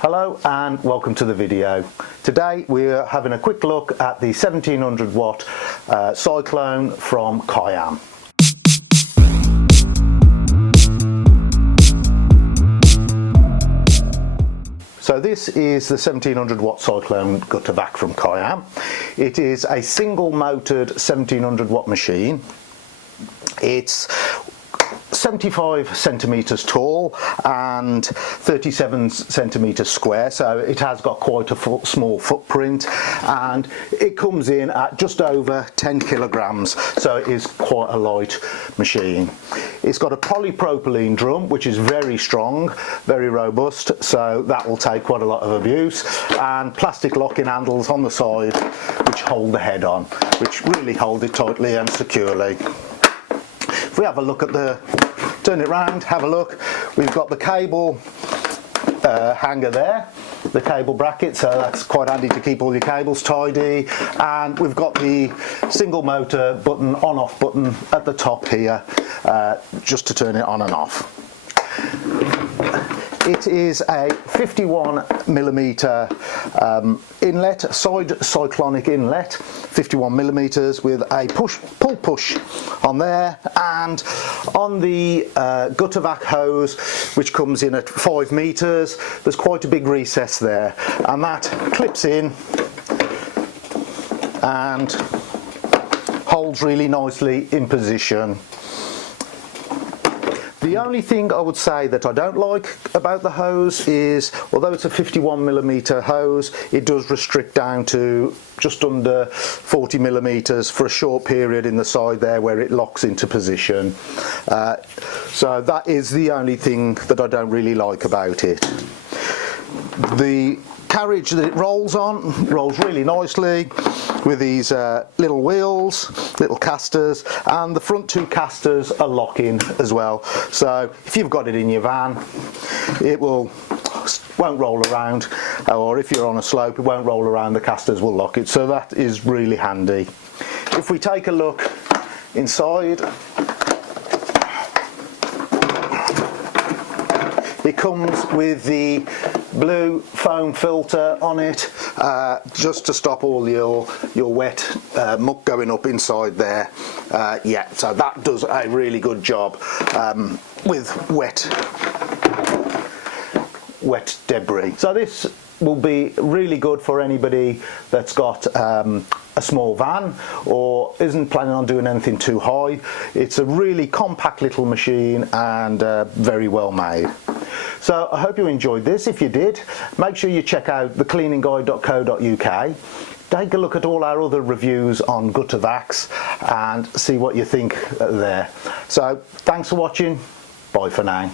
Hello and welcome to the video. Today we're having a quick look at the 1700 watt Cyclone from Kiam. So this is the 1700 watt Cyclone gutter vac from Kiam. It is a single motored 1700 watt machine. It's 75 centimeters tall and 37 centimeters square, so it has got quite a small footprint, and it comes in at just over 10 kilograms, so it is quite a light machine. It's got a polypropylene drum which is very strong, very robust, so that will take quite a lot of abuse, and plastic locking handles on the side which hold the head on, which really hold it tightly and securely. If we have a look at turn it round, have a look, we've got the cable hanger there, the cable bracket, so that's quite handy to keep all your cables tidy, and we've got the single motor button, on off button at the top here, just to turn it on and off. It is a 51 millimeter inlet, side cyclonic inlet, 51 millimeters with a pull push on there, and on the gutter vac hose, which comes in at 5 meters, there's quite a big recess there, and that clips in and holds really nicely in position. The only thing I would say that I don't like about the hose is, although it's a 51 millimeter hose, it does restrict down to just under 40 millimeters for a short period in the side there where it locks into position. So that is the only thing that I don't really like about it. The carriage that it rolls on rolls really nicely with these little wheels, little casters, and the front two casters are lock-in as well, so if you've got it in your van, it won't roll around, or if you're on a slope it won't roll around, the casters will lock it, so that is really handy. If we take a look inside, it comes with the blue foam filter on it, just to stop all your wet muck going up inside there. Yeah, so that does a really good job with wet debris. So this will be really good for anybody that's got a small van or isn't planning on doing anything too high. It's a really compact little machine and very well made. So I hope you enjoyed this. If you did, make sure you check out thecleaningguide.co.uk. take a look at all our other reviews on gutter vacs and see what you think there. So thanks for watching, bye for now.